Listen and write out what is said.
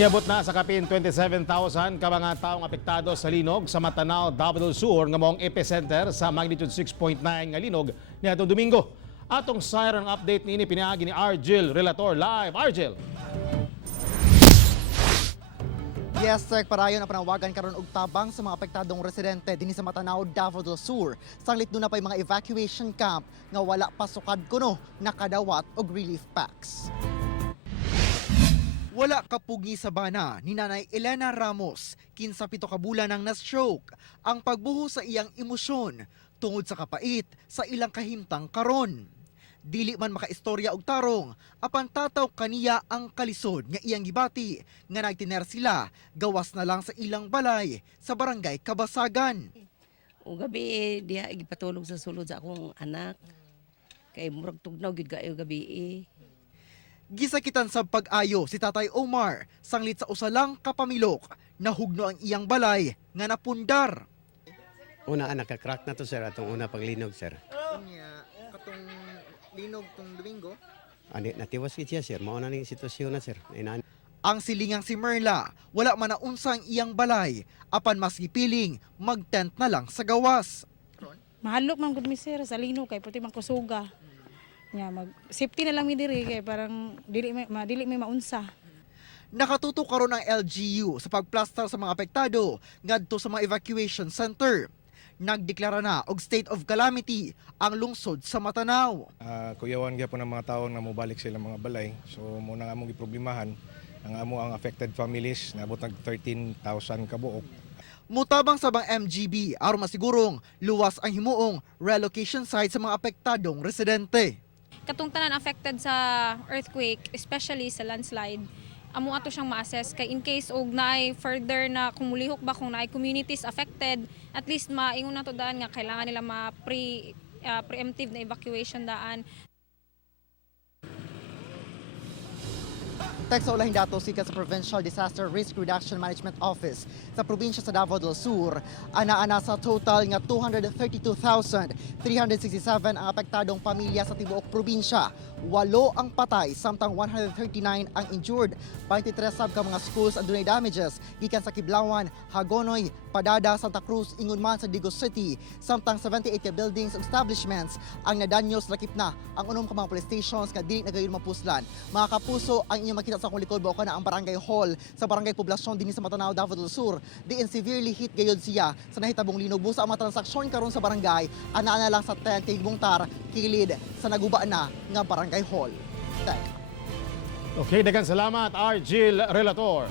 Niabot na sa kapin 27,000 ka mga taong apektado sa linog sa Matanao, Davao del Sur nga mong epicenter sa magnitude 6.9 nga linog niadtong Domingo. Atong siren update niini pinaagi ni Argel Relator live. Argel. Yes, sir, parayon ang panawagan karon og tabang sa mga apektadong residente dinhi sa Matanao, Davao del Sur. Sanglit doon na pa'y mga evacuation camp nga wala pa sukad kuno nakadawat og relief packs. Wala kapugi sa bana ni Nanay Elena Ramos, 17 ka bulan nang na-stroke, ang pagbuho sa iyang emosyon tungod sa kapait sa ilang kahimtang karon. Dili man makaistorya og tarong, apan tataw kaniya ang kalisod nga iyang gibati nga nagtiner sila gawas na lang sa ilang balay sa barangay Kabasagan. O gabi diha gipatulog sa sulod sa akong anak. Kay murag tugnaw gid kaayo gabi. Gisakitan sa pag-ayo si Tatay Omar, sanglit sa usalang kapamilok, nahugno ang iyang balay nga napundar. Una nakakrak na to sir atong una paglinog sir. Katong linog tong Domingo. Ani natiwas gid siya sir, mao na ning sitwasyon na sir. Inaan. Ang silingang si Merla, wala man na unsang iyang balay, apan mas gipiling mag-tent na lang sa gawas. Mahalok man gud mi sir sa linog kay puti man kusuga. Nya mag safety na lang mi diri kay parang dili may maunsa. Nakatutok karon ang LGU sa pagplaster sa mga apektado ngadto sa mga evacuation center. Nagdeklara na og state of calamity ang lungsod sa Matanao. Kuyawan gyapon ang mga tawo nga mobalik sila mga balay. So muna nga among giproblemahan ang affected families nabot nag 13,000 ka buok. Mutabang sa bang MGB aron masigurong luwas ang himuong relocation site sa mga apektadong residente. Katong tanan affected sa earthquake, especially sa landslide, amo ato siyang ma-assess kay in case og naay further na kumulihok ba kung naay communities affected, at least maingon na to daan nga kailangan nila preemptive na evacuation daan. Text sa ulahing datos sikat sa Provincial Disaster Risk Reduction Management Office sa probinsya sa Davao del Sur, ana sa total nga 232,367 ang apektadong pamilya sa tibuok probinsya. 8 ang patay, samtang 139 ang injured. 23 sab ka mga schools ang dunay damages gikan sa Kiblawan, Hagonoy, Padada, Santa Cruz, ingon man sa Digos City, samtang 78 ka buildings ug establishments ang nadanyos lakip na ang unom ka mga police stations nga dili na gayon mapuslan. Mga kapuso, ang inyong makita sa akong likod bao na ang Barangay Hall sa Barangay Poblasyon dinhi sa Matanao, Davao del Sur. Diin severely hit gayud siya sa nahitabong linog. Busa ang mga transaksyon karon sa barangay ana na lang sa tent kay Bungtar kilid sa naguba na nga Barangay Hall. Okay, daghang salamat Argel Relator.